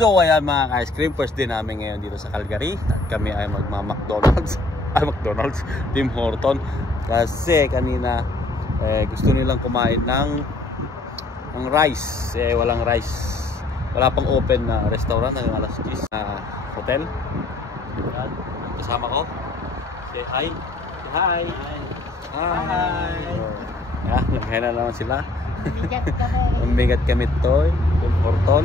So ayan mga ka-ice cream, first day namin ngayon dito sa Calgary. At kami ay magma-McDonald's. McDonald's, Tim Horton. Kasi kanina gusto nilang kumain ng rice. Walang rice. Wala pang open na restaurant hanggang alas 10 na hotel. Ayan, kasama ko. Say hi. Hi. Hi. Ayan, naghain na naman sila. Mabigat kami to, Tim Horton.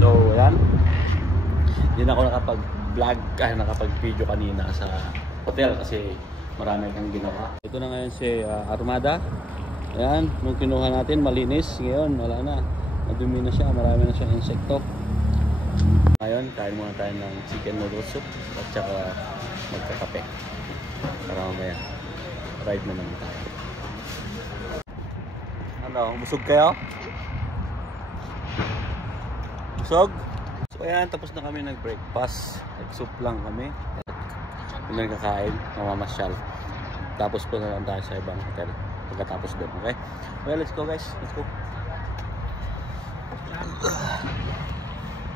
So ayan, hindi na ako nakapag-vlog, nakapag-video kanina sa hotel kasi marami kang ginawa. Ito na ngayon si Armada. Ayan, nung kinuha natin malinis, ngayon wala na, madumi na siya, marami na siyang insekto. Ngayon kain muna tayo ng chicken noodle soup at saka magkakape para mamaya ride naman tayo. Ano, busog kayo? Busog? So ayan, tapos na kami nag-breakfast. Nag-soup lang kami. Kung nagkakain, namamasyal. Tapos po na lang tayo sa ibang hotel pagkatapos doon, okay? Well, let's go guys. Let's go.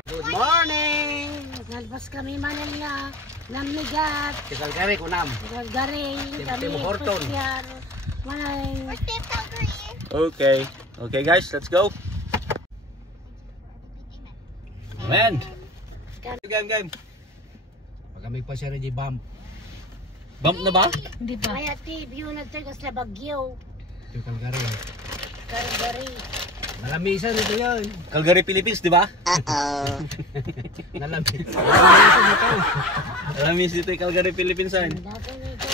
Good morning! Nalbas kami Manila. Namigat. Sa Calgary, kunam. Calgary. Tim Horton. Okay. Okay guys, let's go. Man. Game. Pag kami pa siya rin di bump. Bump na ba? Hindi ba? Kaya view na tayo sa Bagyo. Ito Calgary. Calgary. Malamisan ito yun. Calgary, Philippines, di ba? Malamisan ito. Malamis dito yung Calgary, Philippines ay. Dato nito.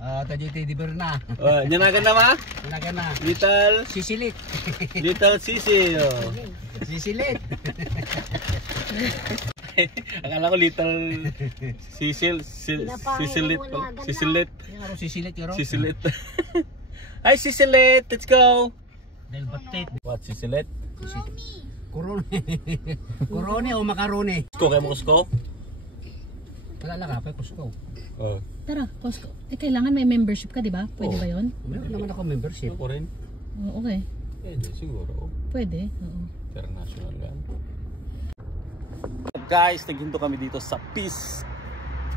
Tajiti di Berna. Nyanagan na ba? Nyanagan na. Little Sisilit. Little Sisi. Sisilit. Akala ko little Sisil. Sisilit. Sisilit. Sisilit yun. Sisilit. Hi Sisilit, let's go. Del batit. What Sisilit? Corone. Corone o macaroni. Kusko kayo mo kusko? Wala lang ka, kusko. Tara, Costco. Kailangan may membership ka, di ba? Pwede ba yun? Meron naman ako membership. Ako rin. Okay. Pwede, siguro. Pwede, oo. International yan. Guys, naghinto kami dito sa Peace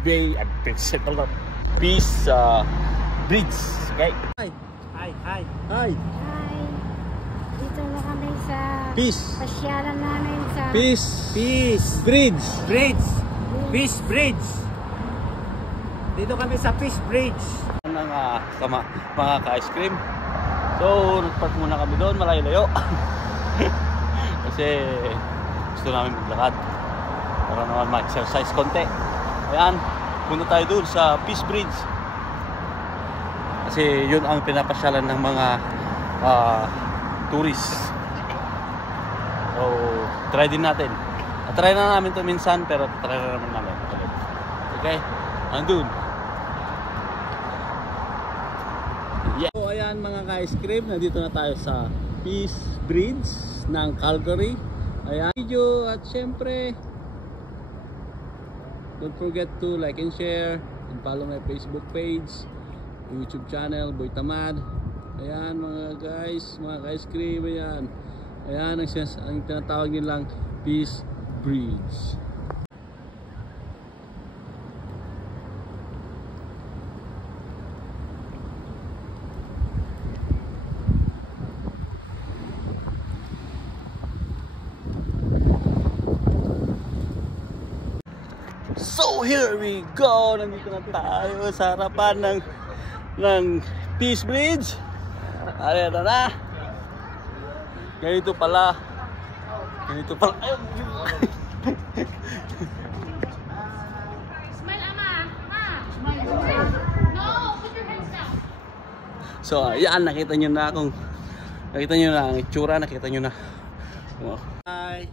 Bay and Peace Bridge. Okay? Hi. Hi. Hi. Dito na kami sa Peace. pasyalan namin sa Peace Bridge. Peace Bridge. Dito kami sa Peace Bridge. Ng mga ka-ice cream. So, nagpark muna kami doon, malayo-layo. Kasi gusto namin maglakad para naman ma-exercise konti. Ayan, punta tayo doon sa Peace Bridge. Kasi yun ang pinapasyalan ng mga tourists. So, try din natin. Try na namin to minsan, pero try na naman namin. Okay? Andun. Yeah. So ayan mga ka-ice cream, nandito na tayo sa Peace Bridge ng Calgary. Ayan video at syempre don't forget to like and share and follow my Facebook page, YouTube channel, Boy Tamad. Ayan mga guys, mga ka-ice cream, ayan. Ayan ang tinatawag nilang Peace Bridge. So here we go, nandito na tayo sa harapan ng Peace Bridge. Ayan na. Ganito pala. Ayun. Smile, Ama. Smile. No, put your hands down. So ayan, nakita nyo na ang itsura, nakita nyo na. Hi.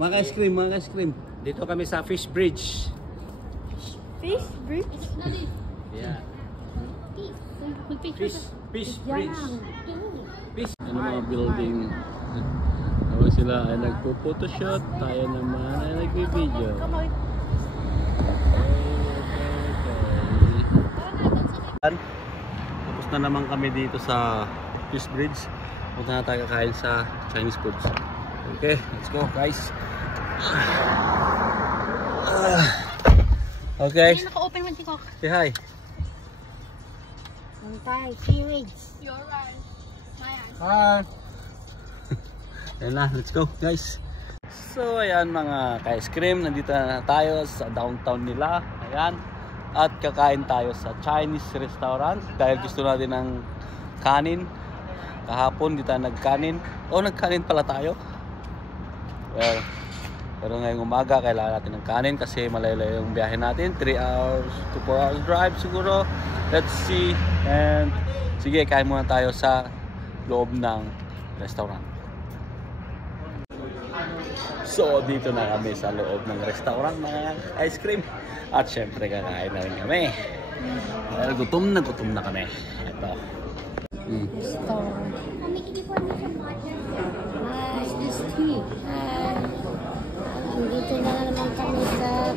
Mga ice cream. Dito kami sa Fish Bridge. Fish Bridge. Yeah. Fish Bridge. Ano mga building. Tapos sila ay nagpo-photoshoot, tayo naman ay nagbi-video. Okay. Tapos na naman kami dito sa Peace Bridge. punta na tayo kakain sa Chinese foods. Okay, let's go guys. Okay. Naka-open man si Kok. Say hi. Antay, seaweeds. You're right. Hi. Maya. Ayan na, let's go guys. So ayan mga ka-ice cream, nandito na tayo sa downtown nila. Ayan. At kakain tayo sa Chinese restaurant dahil gusto natin ng kanin. Kahapon di tayo nagkanin. Nagkanin pala tayo. Well, pero ngayong umaga kailangan natin ng kanin kasi malayo yung biyahe natin. 3 hours to 4 hours drive siguro. Let's see. And sige, kain muna tayo sa loob ng restaurant. So dito na kami sa loob ng restaurant mga ice cream. At syempre kakain na rin kami. Dahil gutom na kami. Ito. Store. Is this tea? Dito na naman kami sa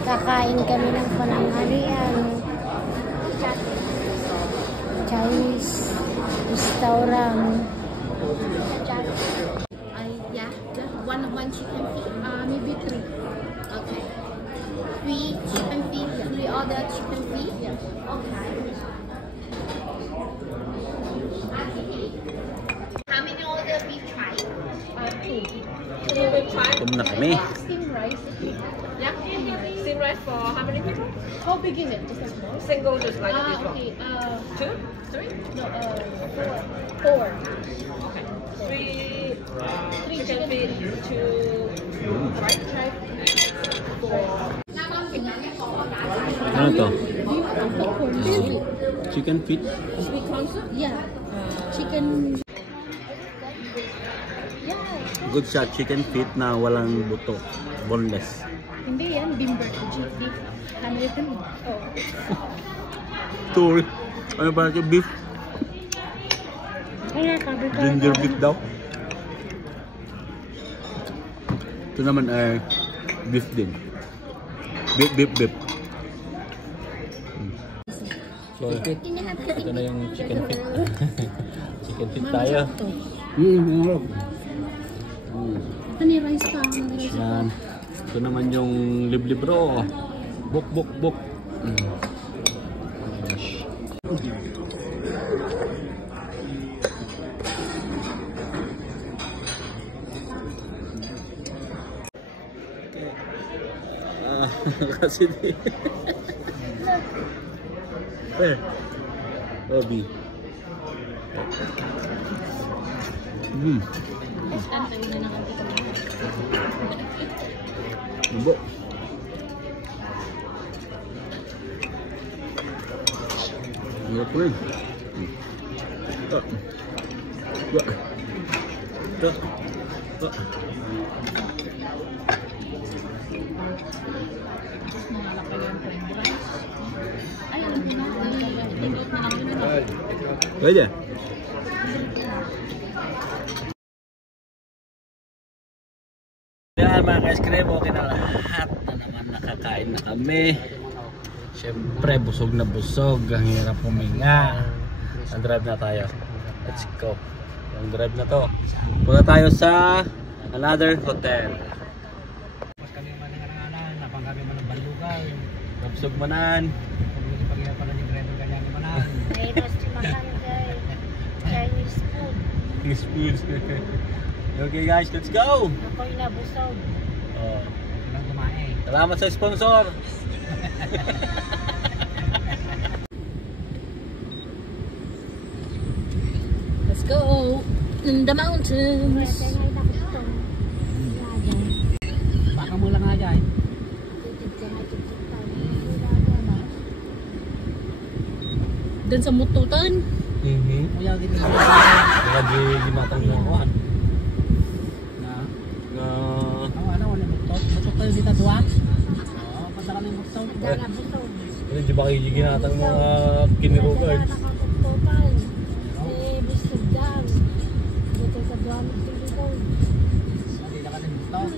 kakain kami ng pananghalian. Chinese restaurant. Yeah. One chicken feet. Maybe 3. Okay. 3 chicken feet. 3 other chicken feet. Okay. How many other beef try? 2. Beef try. Gutom na kami. Steamed rice. Yeah. Steamed rice for how many people? How big is it? Just a small? Single, just like this one. Okay. 2? 3? No. 4. Okay. 3 chicken feet. 2 fried tripe. 4. Ano to? Chicken feet? Sweet corn soup? Yeah. Chicken. Good shot. Chicken feet na walang buto. Boneless. Hindi yan, bimber. Beef. American. Oh. Sorry. Ano ba ito? Beef? Kaya sabi ko. Ginger beef daw. Ito naman ay beef din. Beef. So, ito na yung chicken feet. Chicken feet tayo. Ito ni rice pa. Yan. Ito naman yung liblibro. Buk. Gosh. Kasi di. Obi. Buk. Ano po rin? Pwede. Yan mga ka-ice cream, okay na lahat na naman, nakakain na kami. Siyempre busog na busog, ang hirap huminga. Ang drive na tayo. Let's go. Ang drive na to. Punta tayo sa another hotel. Mas kami mananganan, napang kami man ng balugan. Busog manan. Pag-ulit pag pala ni Gredo ganyan manan. Mayroon si makan guys. Chinese food. Miss food. Okay guys, let's go. Ako'y nabusog. Oh. Ilang kumain. Salamat sa sponsor. Let's go in the mountains. Baka mo lang nga dyan. Doon sa Mututan. Kuya, dito na. Lagi gimatang na kuan. Na? Na Ano, wala mutot. Mutot tayo dito duwa. Oo, punta kami mutot. di ba kayo ginatang mga kinirugan? Hindi na kami mutot.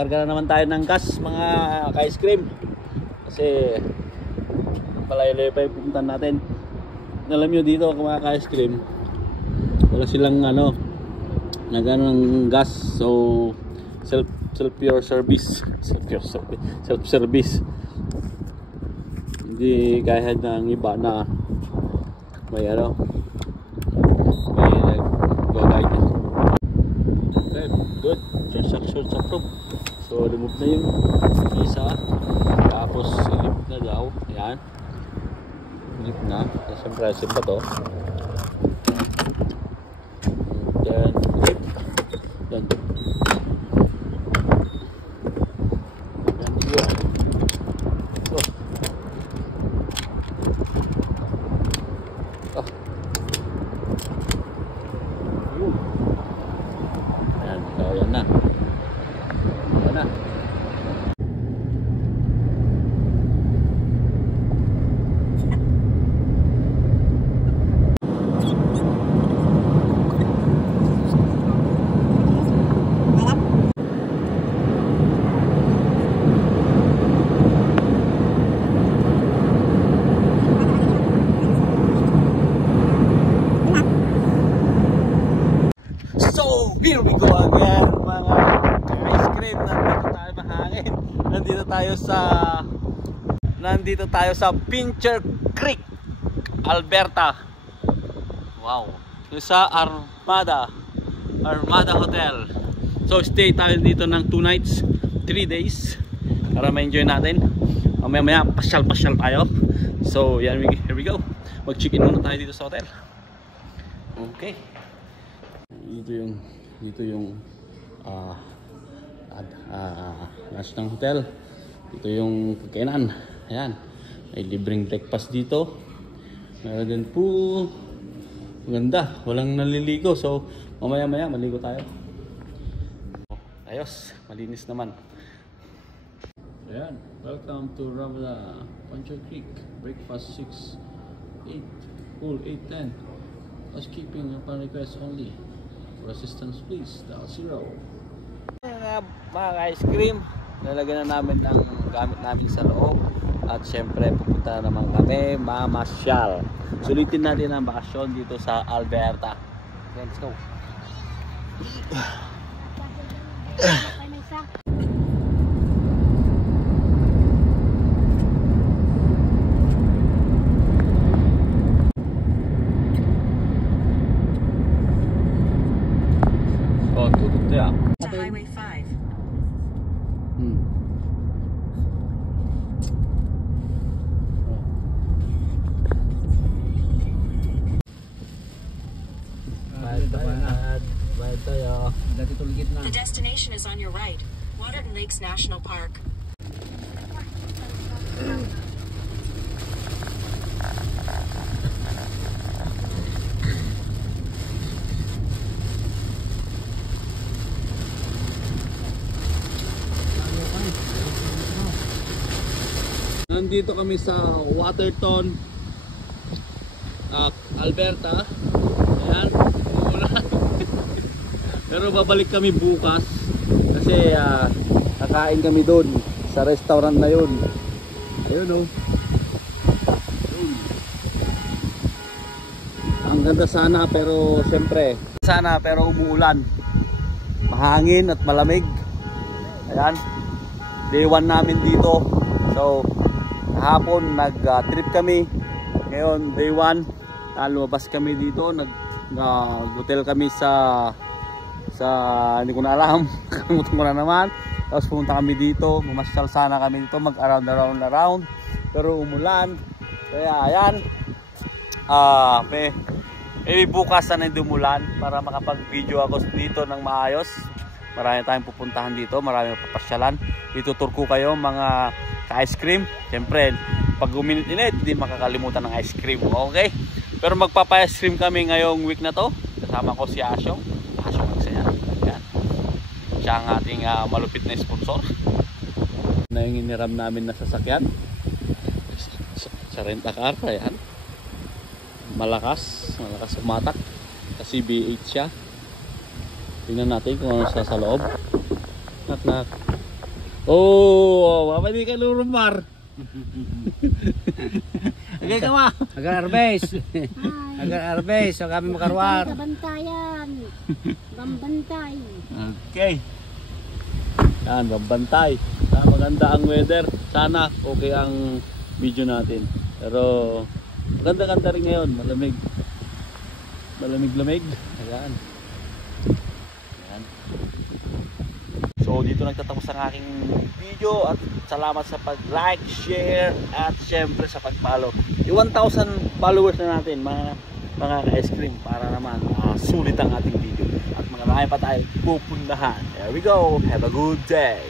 Gagarga na naman tayo ng gas mga ka-ice cream. Kasi malayo-layo pa yung pupuntahan natin. Alam nyo dito mga ka-ice cream, wala silang ng gas. So self-pure service. Self-service. Hindi kaya ng iba na may nag-go-guide. Okay, good. Transactions approved. So remove na yung isa. Tapos lift na daw. Ayan. Lift na. Siyempre asin pa to. Then lift. Then here we go again mga ice cream. Nandito tayo mahangin. Nandito tayo sa Pincher Creek, Alberta. Wow. Sa Armada Hotel. So stay tayo dito ng 2 nights 3 days para ma-enjoy natin. Mamaya pasyal tayo. So yan, here we go. Mag check in muna tayo dito sa hotel. Okay. Dito yung lunch ng hotel. Dito yung pagkainan. Ayan. May libreng breakfast dito. Meron din po. Maganda. Walang naliligo. So mamaya maligo tayo. Ayos. Malinis naman. Ayan. Welcome to Ramada Pincher Creek. Breakfast 6, 8, pool 8, 10. Housekeeping upon request only. For assistance please, dial 0. Mga ice cream, lalagyan na namin ang gamit namin sa loob. At syempre pupunta na naman kami mamasyal. Sulitin natin ang bakasyon dito sa Alberta. Let's go. To Highway 5. The destination is on your right. Waterton Lakes National Park. Nandito kami sa Waterton, Alberta. Ayan, umuulan. Pero babalik kami bukas kasi kakain kami doon sa restaurant na yun. Ayun Ayun. Ang ganda sana pero siyempre pero umuulan. Mahangin at malamig. Ayan. Day 1 namin dito. So hapon nag-trip kami. Ngayon day 1 lumabas kami dito, nag-hotel kami sa hindi ko na alam. Kalimutan ko na naman. Tapos pumunta kami dito, mamasyal sana kami dito, mag-around pero umulan. Kaya ayan, maybe bukas na dumulan para makapag-video ako dito ng maayos. Marami tayong pupuntahan dito, marami papasyalan. Itutur ko kayo mga ka-ice cream. Siyempre pag uminit-init, hindi makakalimutan ng ice cream. Okay? Pero magpapa-ice cream kami ngayong week na to. Kasama ko si Asyong. Asyong Agsaya. Yan. Siya ang ating malupit na sponsor. Na yung iniram namin na sasakyan. Sa rent-a-car. Ayan. Malakas umatak. Kasi V8 siya. Tingnan natin kung ano sa loob. Knock. Oh, mapali ka lurumar. Okay ka ma. Agar arbes. Hi. Agar arbes. So kami makarwar. Kabantayan. Bambantay. Okay. Yan, babantay. Maganda ang weather. Sana okay ang video natin. Pero maganda-ganda rin ngayon. Malamig. Malamig-lamig. Ayan. Ayan. So dito nagtatapos ang aking video at salamat sa pag-like, share at syempre sa pag-follow. Yung 1,000 followers na natin mga ka-ice cream para naman sulit ang ating video at marami pa tayo pupuntahan. There we go. Have a good day.